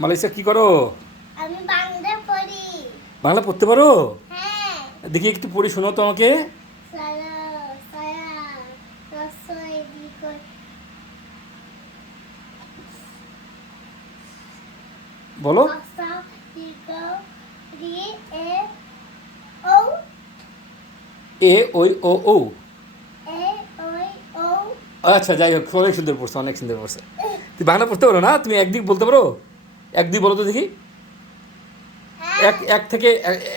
Malaysia কি করো? আমি বাংলা পড়ি। বাংলা পড়তে পারো? হ্যাঁ। দেখি একটু পড়ে শোনো তো আমাকে। সারা সায়া রসই বিকট বলো। আশা বিকট রি এ ও এ ওই ও ও। এ ওই ও। আচ্ছা, যাই হোক, অনেক সুন্দর পড়ছে, অনেক সুন্দর পড়ছে। তুই বাংলা পড়তে পারো না? তুমি একদিক বলতে পারো? একদিক বলো তো দেখি। এক এক থেকে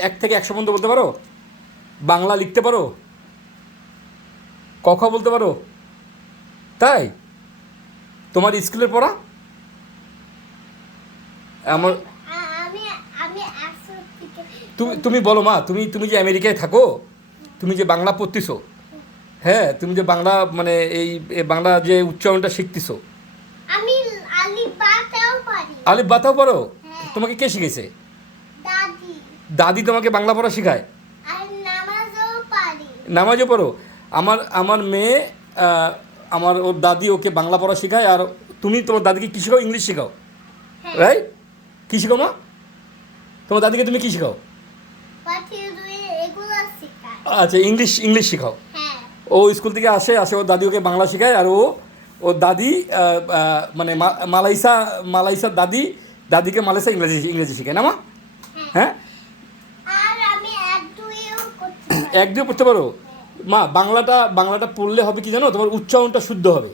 এক থেকে 100 পর্যন্ত বলতে পারো? বাংলা লিখতে পারো? ক খ বলতে পারো? তাই? তোমার স্কুলের পড়া? আমার আমি আমি একশো থেকে তুমি তুমি বলো মা, তুমি তুমি যে আমেরিকায় থাকো, তুমি যে বাংলা পড়তেছো, হ্যাঁ, তুমি যে বাংলা মানে এই বাংলা যে উচ্চারণটা শিখতেছো, আমি আলিফ বাটাও পারি। আলিফ বাতাও পারো? হ্যাঁ। তোমাকে কে শিখেছে? দাদি। দাদি তোমাকে বাংলা পড়া শেখায়? আর নামাজও পারি। নামাজও পড়ো? আমার আমার মেয়ে, আমার ওর দাদি ওকে বাংলা পড়া শেখায়, আর তুমি তোমার দাদিকে কী শেখাও? ইংলিশ শেখাও, হ্যাঁ। রাইট? কী শেখাও মা? তোমার দাদিকে তুমি কী শেখাও? পাঠিয়ে দুই এগুলো শেখায়। আচ্ছা, ইংলিশ ইংলিশ শেখাও। হ্যাঁ। ও স্কুল থেকে আসে, ওর দাদি ওকে বাংলা শেখায়, আর ওর দাদি মানে মালাইসার দাদিকে মালয়েশিয়া ইংরেজি ইংরেজি শেখায় না মা? হ্যাঁ। আর আমি এক দুইও করতে পারি। এক দিয়ে পড়তে পারো? মা, বাংলাটা বাংলাটা পড়লে হবে কি জানো, তোমার উচ্চারণটা শুদ্ধ হবে।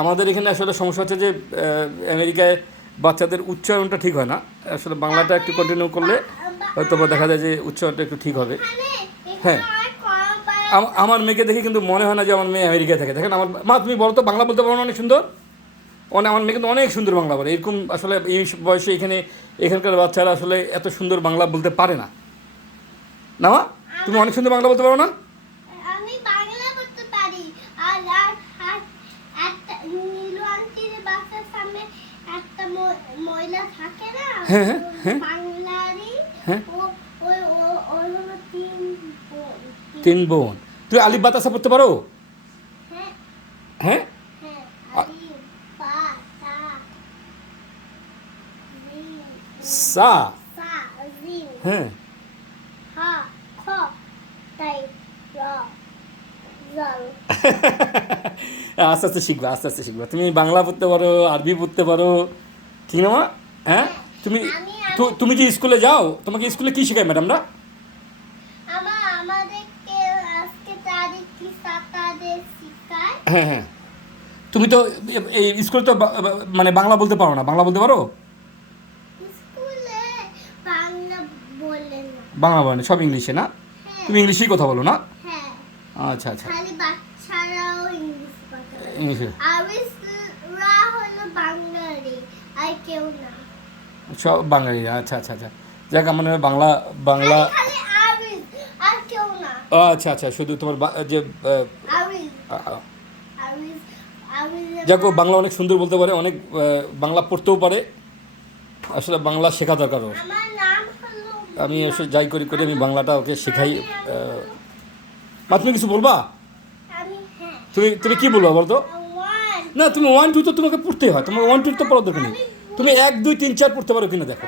আমাদের এখানে আসলে সমস্যা হচ্ছে যে আমেরিকায় বাচ্চাদের উচ্চারণটা ঠিক হয় না। আসলে বাংলাটা একটু কন্টিনিউ করলে হয়তো বা দেখা যায় যে উচ্চারণটা একটু ঠিক হবে। হ্যাঁ। আমার মেয়েকে দেখে কিন্তু মনে হয় না যে আমার মেয়ে আমেরিকায় থাকে। দেখেন আমার মা, তুমি বলো তো, বাংলা বলতে পারো না অনেক সুন্দর? আমার মেয়ে কিন্তু অনেক সুন্দর বাংলা বলে। এরকম আসলে এই বয়সে এখানকার বাচ্চারা আসলে এত সুন্দর বাংলা বলতে পারে না। না মা, তুমি অনেক সুন্দর বাংলা বলতে পারো না? আমি বাংলা করতে পারি। আর আর আর একটা নীলু আন্টির বাসার সামনে একটা মহিলা থাকে না? হ্যাঁ, হ্যাঁ, হ্যাঁ। বাংলারই। হ্যাঁ। ও ওই ওর হলো তিন বোন। 3 বোন। তুমি আলিফ বাতাসা পড়তে পারো? হ্যাঁ। হ্যাঁ। হ্যাঁ। আলিফ বা তা জিম সা। সা জিম হ্যাঁ। হা খ তাই র জল। আস্তে আস্তে শিখবা, আস্তে আস্তে শিখবা। তুমি বাংলা পড়তে পারো, আরবি পড়তে পারো, ঠিক না মা? হ্যাঁ। তুমি তুমি যে স্কুলে যাও, তোমাকে স্কুলে কী শেখায় ম্যাডামরা? আমাদেরকে আজকে তারিখ কি সাতাদের শিখায়। হ্যাঁ, হ্যাঁ। তুমি তো এই স্কুলে তো মানে বাংলা বলতে পারো না, বাংলা বলতে পারো? স্কুলে বাংলা বলে না। বাংলা বলে না, সব ইংলিশে না? হ্যাঁ। তুমি ইংলিশেই কথা বলো না? হ্যাঁ। আচ্ছা আচ্ছা। খালি বাচ্চারাও ইংলিশ কথা বলে। ইংলিশে আরবিরা হলো বাঙালি আর কেউ না। সব বাঙালি? আচ্ছা আচ্ছা আচ্ছা। যাক, আমার বাংলা বাংলা খালি আরবি আর কেউ না। আচ্ছা আচ্ছা, শুধু তোমার যে আরবি আহ, আরবি আরবি যাক, ও বাংলা অনেক সুন্দর বলতে পারে, অনেক বাংলা পড়তেও পারে। আসলে বাংলা শেখা দরকার ওর। আমার নাম হলো আমি আসলে যাই করি করি আমি বাংলাটা ওকে শেখাই। মা, তুমি কিছু বলবা? আমি হ্যাঁ তুমি তুমি কী বলবা বলো তো? ওয়ান না, তুমি 1 2 তো তোমাকে পড়তেই হয়, তোমাকে 1 2 তো পড়ার দরকার নেই। তুমি 1 2 3 4 পড়তে পারো কিনা দেখো।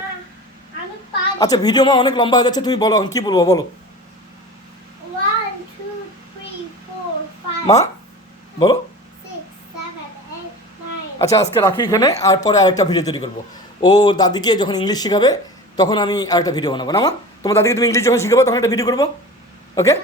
আমি পারি। আচ্ছা, ভিডিও মা অনেক লম্বা হয়ে যাচ্ছে, তুমি বলো এখন কী বলবো বলো। 1 2 3 4 5 মা বলো। 6 7 8 9 আচ্ছা, আজকে রাখি এখানে, আর পরে আরেকটা ভিডিও তৈরি করবো। ও দাদিকে যখন ইংলিশ শেখাবে তখন আমি আরেকটা ভিডিও বানাবো না মা? তোমার দাদিকে তুমি ইংলিশ যখন শিখাবো তখন একটা ভিডিও করবো, ওকে?